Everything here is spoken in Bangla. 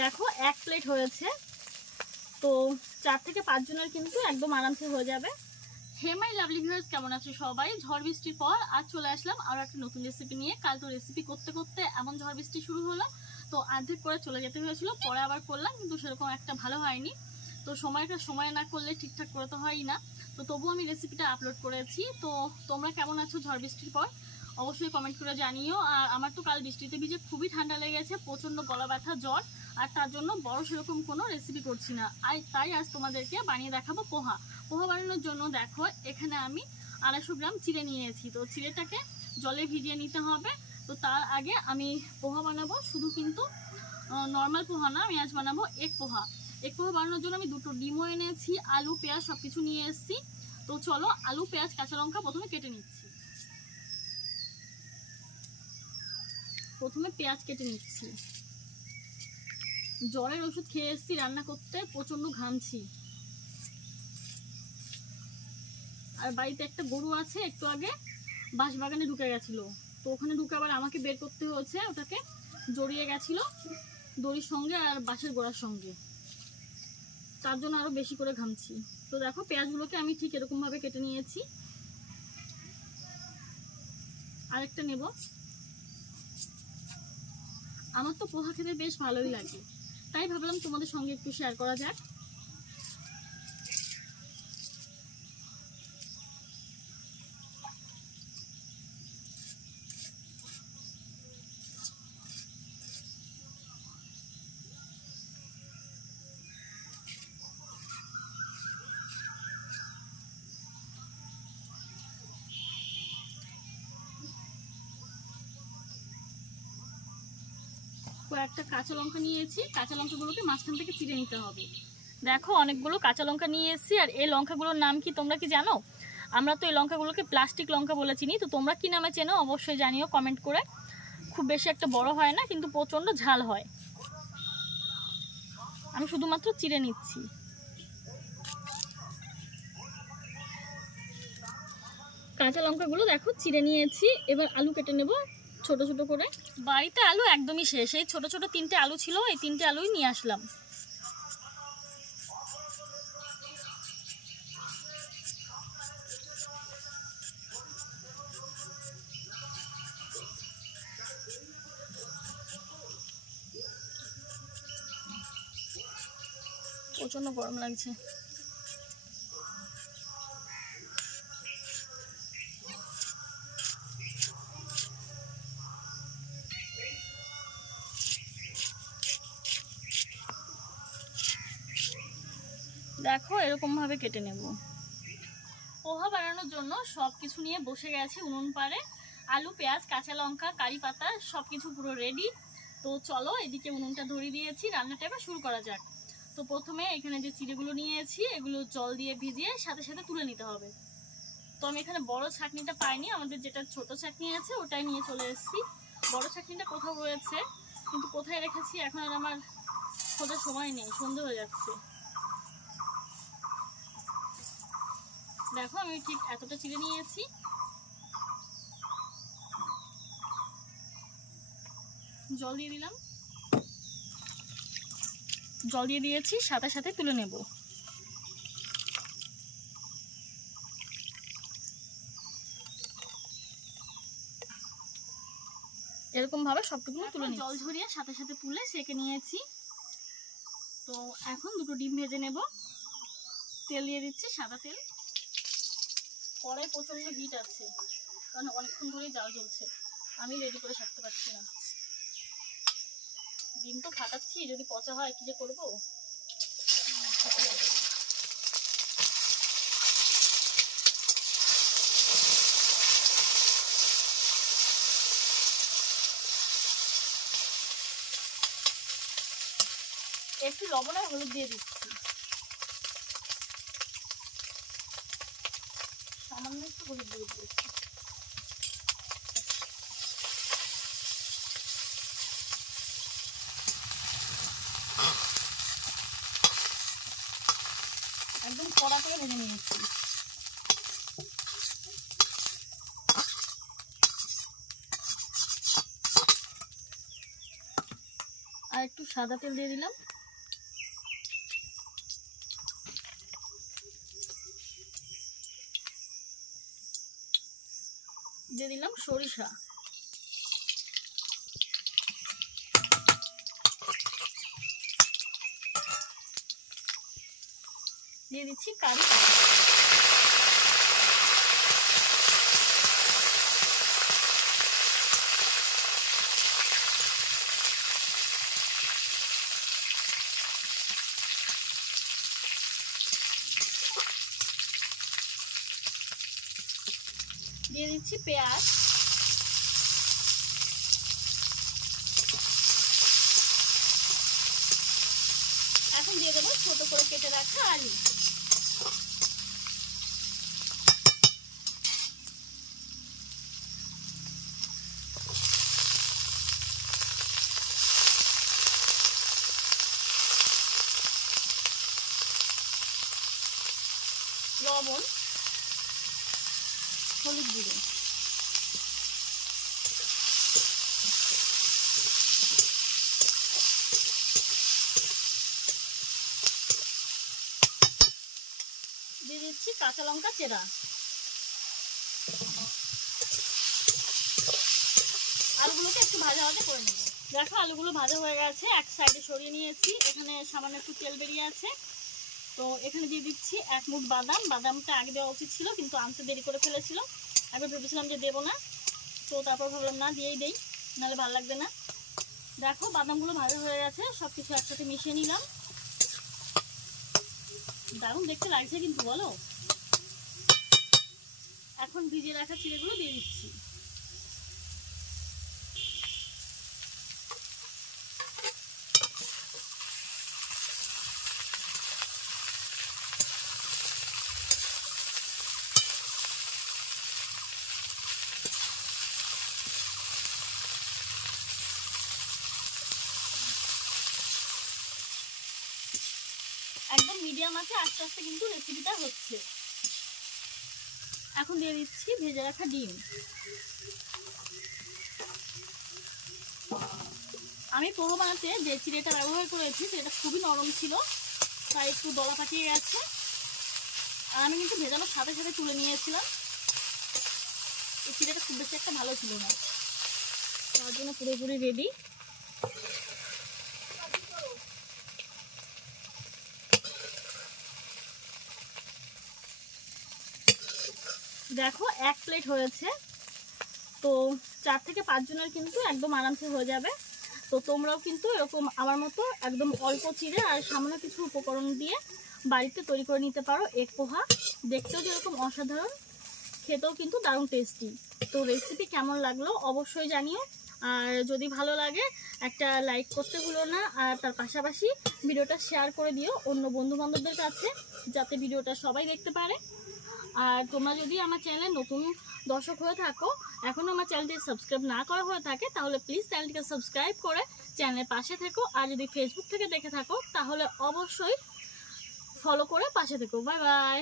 দেখো 1 প্লেট হয়েছে, তো 4 থেকে 5 জনের কিন্তু একদম আরামসে হয়ে যাবে। হে মাই লাভলি ভিউয়ার্স, কেমন আছো সবাই? ঝড় বৃষ্টির পর আজ চলে আসলাম আরও একটা নতুন রেসিপি নিয়ে। কাল তো রেসিপি করতে করতে এমন ঝড় বৃষ্টি শুরু হলো, তো অর্ধেক করে চলে যেতে হয়েছিল, পরে আবার করলাম, কিন্তু সেরকম একটা ভালো হয়নি। তো সময় না করলে ঠিকঠাক করে তো হয়ই না, তো তবুও আমি রেসিপিটা আপলোড করেছি। তো তোমরা কেমন আছো ঝড় বৃষ্টির পর অবশ্যই কমেন্ট করে জানিও। আর আমার তো কাল বৃষ্টিতে ভিজে খুবই ঠান্ডা লেগেছে, প্রচণ্ড গলা ব্যথা, জ্বর, আর তার জন্য বড় সেরকম কোনো রেসিপি করছি না। আর তাই আজ তোমাদেরকে বানিয়ে দেখাবো পোহা। পোহা বানানোর জন্য দেখো এখানে আমি 250 গ্রাম চিড়ে নিয়েছি। তো চিড়েটাকে জলে ভিজিয়ে নিতে হবে। তো তার আগে আমি পোহা বানাবো, শুধু কিন্তু নর্মাল পোহা না, আমি আজ বানাবো এগ পোহা। এগ পোহা বানানোর জন্য আমি 2টো ডিমও এনেছি, আলু পেঁয়াজ সব কিছু নিয়ে এসেছি। তো চলো আলু পেঁয়াজ কাঁচা লঙ্কা প্রথমে কেটে নিচ্ছি। প্রথমে পেঁয়াজ কেটে নিচ্ছি। জ্বরের ওষুধ খেয়ে এসেছি, রান্না করতে প্রচণ্ড ঘামছি। আর বাড়িতে একটা গরু আছে, একটু আগে বাঁশবাগানে ঢুকে গেছিল, তো ওখানে ঢুকে আবার আমাকে বের করতে হয়েছে, ওটাকে জড়িয়ে গেছিল দড়ির সঙ্গে আর বাঁশের গোড়ার সঙ্গে, তার জন্য আরো বেশি করে ঘামছি। তো দেখো পেঁয়াজগুলোকে আমি ঠিক এরকম ভাবে কেটে নিয়েছি। আরেকটা নেব। আমার তো পোহা খেতে বেশ ভালোই লাগে, তাই ভাবলাম তোমাদের সঙ্গে একটু শেয়ার করা যাক। কয়েকটা কাঁচা লঙ্কা নিয়েছি, কাঁচা লঙ্কাগুলোকে মাঝখান থেকে চিড়ে নিতে হবে। দেখো অনেকগুলো কাঁচা লঙ্কা নিয়ে এসেছি। আর এই লঙ্কাগুলোর নাম কি তোমরা কি জানো? আমরা তো এই লঙ্কাগুলোকে প্লাস্টিক লঙ্কা বলে চিনি, তো তোমরা কি নামে চেনো অবশ্যই জানিও কমেন্ট করে। খুব বেশি একটা বড় হয় না, কিন্তু প্রচণ্ড ঝাল হয়। আমি শুধুমাত্র চিড়ে নিচ্ছি। কাঁচা লঙ্কাগুলো দেখো চিড়ে নিয়েছি। এবার আলু কেটে নেব ছোট ছোট করে। বাড়িতে আলু একদমই শেষ, এই ছোট ছোট 3টে আলু ছিল, এই 3টে আলুই নিয়ে আসলাম। প্রচন্ড গরম লাগছে। দেখো এরকম ভাবে কেটে নেব। পোহা বানানোর জন্য সব কিছু নিয়ে বসে গেছি উনুন পাড়ে। আলু পেঁয়াজ কাঁচা লঙ্কা কারি পাতা সব কিছু পুরো রেডি। তো চলো এদিকে উনুনটা ধরিয়ে দিয়েছি, রান্নাটা এবার শুরু করা যাক। তো প্রথমে এখানে যে চিড়েগুলো নিয়েছি এগুলো জল দিয়ে ভিজিয়ে সাথে সাথে তুলে নিতে হবে। তো আমি এখানে বড় ছাঁকনিটা পাইনি, আমাদের যেটা ছোট ছাঁকনি আছে ওটাই নিয়ে চলে এসেছি। বড় ছাঁকনিটা কোথাও রয়েছে, কিন্তু কোথায় রেখেছি এখন আর আমার খোঁজার সময় নেই, সন্ধে হয়ে যাচ্ছে। দেখো আমি ঠিক এতটা চিড়ে নিয়েছি। জল দিয়ে দিলাম, জল দিয়ে দিয়েছি, সাথে সাথে তুলে নেব। এরকম ভাবে সবটুকু তুলে জল ঝরিয়ে সাথে সাথে তুলে সেঁকে নিয়েছি। তো এখন 2টো ডিম ভেজে নেব। তেল দিয়ে দিচ্ছি, সাদা তেল। কড়াই প্রচন্ড হিট আছে, কারণ অনেকক্ষণ ধরেই জাল জ্বলছে, আমি রেডি করে থাকতে পারছি না। ডিম তো ফাটাচ্ছি, যদি পচা হয় কি যে করবো। একটু লবণ আর হলুদ দিয়ে দিচ্ছি, সামান্য একটু হলুদ দিয়ে দিচ্ছি। একদম কড়া করে ভেজে নিয়েছি। আর একটু সাদা তেল দিয়ে দিলাম। দিয়ে দিলাম সরিষা। দিয়ে দিচ্ছি কারি পাতা। দিয়ে দিচ্ছি পেঁয়াজ। এখন দিয়ে দেবো ছোট করে কেটে রাখা আলু। লবণ, হলুদ গুঁড়ো, দিয়ে দিচ্ছি কাঁচা লঙ্কা চেরা। আলুগুলোকে একটু ভাজা ভাজা করে নেব। দেখো আলুগুলো ভাজা হয়ে গেছে, এক সাইডে সরিয়ে নিয়েছি। এখানে সামান্য একটু তেল বেরিয়ে আছে। তো এখানে দিয়ে দিচ্ছি এক মুঠ বাদাম। বাদামটা আগে দেওয়া উচিত ছিল, কিন্তু আনতে দেরি করে ফেলেছিল। একবার ভেবেছিলাম যে দেবো না, তো তারপর ভাবলাম না দিয়েই দেই, নাহলে ভালো লাগবে না। দেখো বাদামগুলো ভাজা হয়ে গেছে, সব কিছু একসাথে মিশিয়ে নিলাম। দারুণ দেখতে লাগছে কিন্তু, বলো। এখন ভিজিয়ে রাখা চিড়েগুলো দিয়ে দিচ্ছি। একদম মিডিয়াম আছে, আস্তে আস্তে কিন্তু রেসিপিটা হচ্ছে। এখন দিয়ে দিচ্ছি ভেজে রাখা ডিম। আমি পোহা বানাতে যে চিড়েটা ব্যবহার করেছি সেটা খুবই নরম ছিল, তাই একটু দলা পাকিয়ে গেছে। আর আমি কিন্তু ভেজানোর সাথে সাথে তুলে নিয়েছিলাম। এই চিড়েটা খুব বেশি একটা ভালো ছিল না, তার জন্য পুরোপুরি রেডি। দেখো এক প্লেট হয়েছে, তো 4 থেকে 5 জনের কিন্তু একদম আরামসে হয়ে যাবে। তো তোমরাও কিন্তু এরকম আমার মতো একদম অল্প চিড়ে আর সামান্য কিছু উপকরণ দিয়ে বাড়িতে তৈরি করে নিতে পারো এগ পোহা। দেখতেও যেরকম অসাধারণ, খেতেও কিন্তু দারুণ টেস্টি। তো রেসিপি কেমন লাগলো অবশ্যই জানিও, আর যদি ভালো লাগে একটা লাইক করতে ভুলো না। আর তার পাশাপাশি ভিডিওটা শেয়ার করে দিও অন্য বন্ধুবান্ধবদের কাছে, যাতে ভিডিওটা সবাই দেখতে পারে। আর তোমরা যদি আমার চ্যানেলে নতুন দর্শক হয়ে থাকো, এখনও আমার চ্যানেলটি সাবস্ক্রাইব না করা হয়ে থাকে, তাহলে প্লিজ চ্যানেলটিকে সাবস্ক্রাইব করে চ্যানেলের পাশে থেকো। আর যদি ফেসবুক থেকে দেখে থাকো তাহলে অবশ্যই ফলো করে পাশে থেকো। Bye bye.